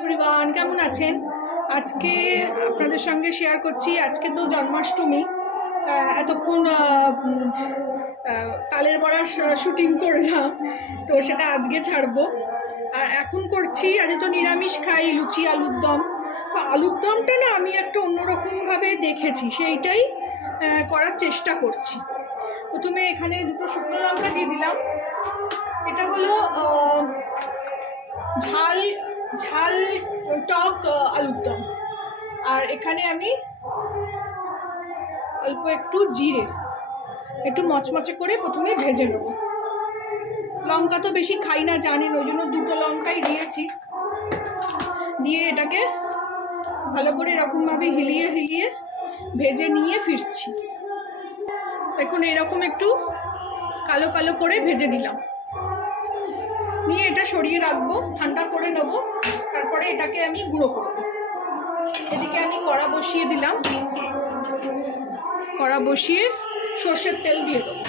Everyone, কেমন আছেন? আজকে আপনাদের সঙ্গে শেয়ার করছি। আজকে তো জন্মাষ্টমী। এতক্ষণ তালের বড়া শুটিং করলাম, তো সেটা আজকে ছাড়বো। আর এখন করছি, আজ তো নিরামিষ খাই, লুচি আলুর দম। তো আলুর দমটা না আমি একটু অন্যরকমভাবে দেখেছি, সেইটাই করার চেষ্টা করছি। প্রথমে এখানে দুটো শুকনো লঙ্কা দিয়ে দিলাম। এটা হলো ঝাল ঝাল টক আলুর দম। আর এখানে আমি অল্প একটু জিরে একটু মচমচে করে প্রথমে ভেজে নেব। লঙ্কা তো বেশি খাই না জানেন, ওই জন্য দুটো লঙ্কাই দিয়েছি। দিয়ে এটাকে ভালো করে এরকমভাবে হিলিয়ে হিলিয়ে ভেজে নিয়ে ফিরছি। এখন এরকম একটু কালো কালো করে ভেজে নিলাম, নিয়ে এটা সরিয়ে রাখবো, ঠান্ডা করে নেবো। তারপরে এটাকে আমি গুঁড়ো করব। এদিকে আমি কড়া বসিয়ে দিলাম, কড়া বসিয়ে সর্ষের তেল দিয়ে দেবো।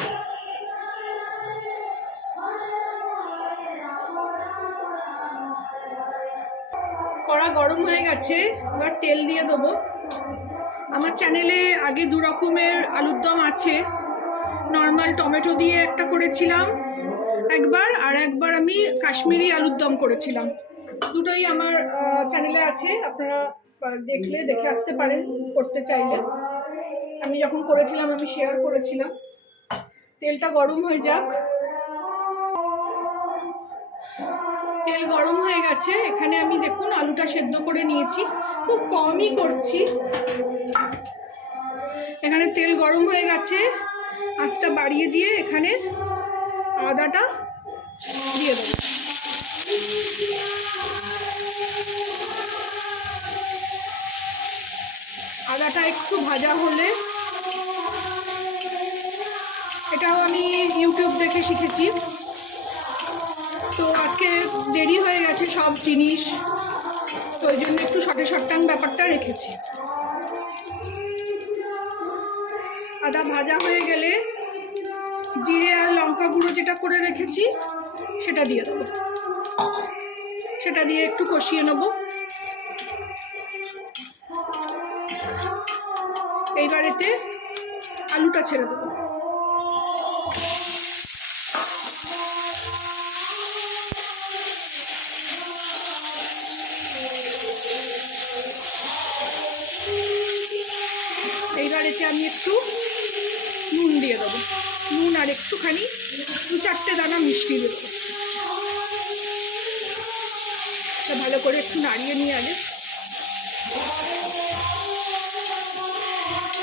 কড়া গরম হয়ে গেছে, এবার তেল দিয়ে দেবো। আমার চ্যানেলে আগে দু রকমের আলুর দম আছে। নর্মাল টমেটো দিয়ে একটা করেছিলাম একবার, আর একবার আমি কাশ্মীরি আলুর দম করেছিলাম। দুটোই আমার চ্যানেলে আছে, আপনারা দেখে আসতে পারেন করতে চাইলে। আমি যখন করেছিলাম আমি শেয়ার করেছিলাম। তেলটা গরম হয়ে যাক। তেল গরম হয়ে গেছে, এখানে আমি দেখুন আলুটা সেদ্ধ করে নিয়েছি, খুব কমই করছি। এখানে তেল গরম হয়ে গেছে, আঁচটা বাড়িয়ে দিয়ে এখানে আদাটা দিয়ে দেবো। আদাটা একটু ভাজা হলে, এটাও আমি ইউটিউব দেখে শিখেছি, তো আজকে দেরি হয়ে গেছে সব জিনিস, তো ওই জন্য একটু শর্টাং ব্যাপারটা রেখেছি। আদা ভাজা হয়ে গেলে জিরে আর লঙ্কা গুঁড়ো যেটা করে রেখেছি সেটা দিয়ে দেবো। সেটা দিয়ে একটু কষিয়ে নেব। এইবার এতে আলুটা ছেড়ে দেবো। এইবার এতে আমি একটু নুন দিয়ে দেবো, নুন আর একটুখানি 2-4টে দানা মিষ্টি দেবো। ভালো করে একটু নাড়িয়ে নিয়ে আগে,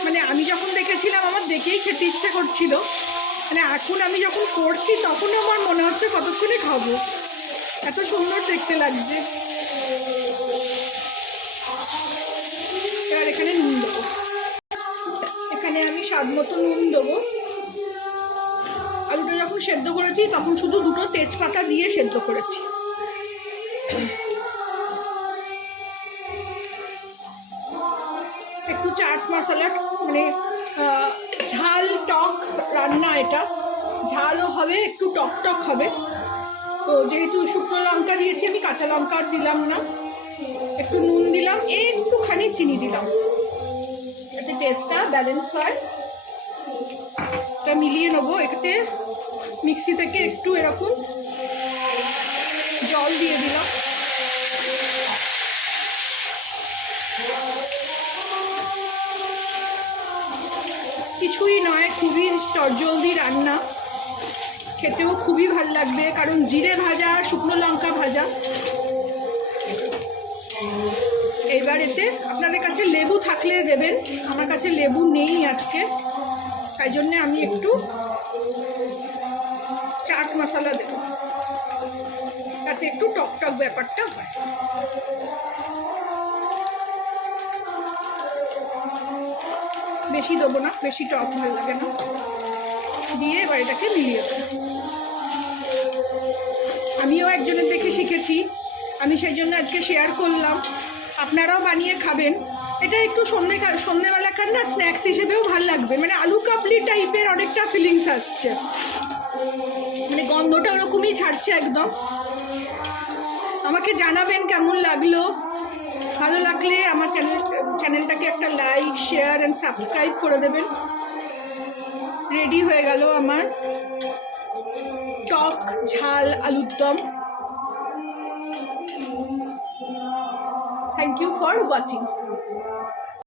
মানে আমি যখন দেখেছিলাম আমার দেখেই খেতে ইচ্ছে করছিল, মানে এখন আমি যখন করছি তখন আমার মনে হচ্ছে কতক্ষণে খাবো, এত সুন্দর দেখতে লাগছে। এবার এখানে নুন দেবো, এখানে আমি স্বাদ মতো নুন দেবো। আলুটা যখন সেদ্ধ করেছি তখন শুধু দুটো তেজপাতা দিয়ে সেদ্ধ করেছি। একটু চাট মশলা, মানে ঝাল টক রান্না, এটা ঝালও হবে একটু টক টক হবে। তো যেহেতু শুকনো লঙ্কা দিয়েছি আমি, কাঁচা লঙ্কা দিলাম না। একটু নুন দিলাম, একটুখানি চিনি দিলাম, এতে টেস্টটা ব্যালেন্স হয়। এটা মিলিয়ে নেবো। এতে মিক্সি থেকে একটু এরকম জল দিয়ে দিলাম। কিছুই নয়, খুবই চটজলদি রান্না, খেতেও খুবই ভালো লাগবে, কারণ জিরে ভাজা আর শুকনো লঙ্কা ভাজা। এইবার এতে আপনাদের কাছে লেবু থাকলে দেবেন, আমার কাছে লেবু নেই আজকে, তাই জন্যে আমি একটু চাট মশলা দেব, তাতে একটু টক টক ব্যাপারটা হয়। বেশি দেবো না, বেশি টক ভালো লাগে না। দিয়ে এবার এটাকে মিলিয়ে দেবো। আমিও একজনের দেখে শিখেছি, আমি সেই জন্য আজকে শেয়ার করলাম। আপনারাও বানিয়ে খাবেন। এটা একটু সন্ধ্যেবেলাকার না স্ন্যাক্স হিসেবেও ভালো লাগবে, মানে আলু কাবলি টাইপের অনেকটা ফিলিংস আসছে, মানে গন্ধটা ওরকমই ছাড়ছে একদম। আমাকে জানাবেন কেমন লাগলো। ভালো লাগলে আমার চ্যানেলটাকে একটা লাইক, শেয়ার অ্যান্ড সাবস্ক্রাইব করে দেবেন। রেডি হয়ে গেল আমার টক ঝাল আলুর দম। Thank you for watching.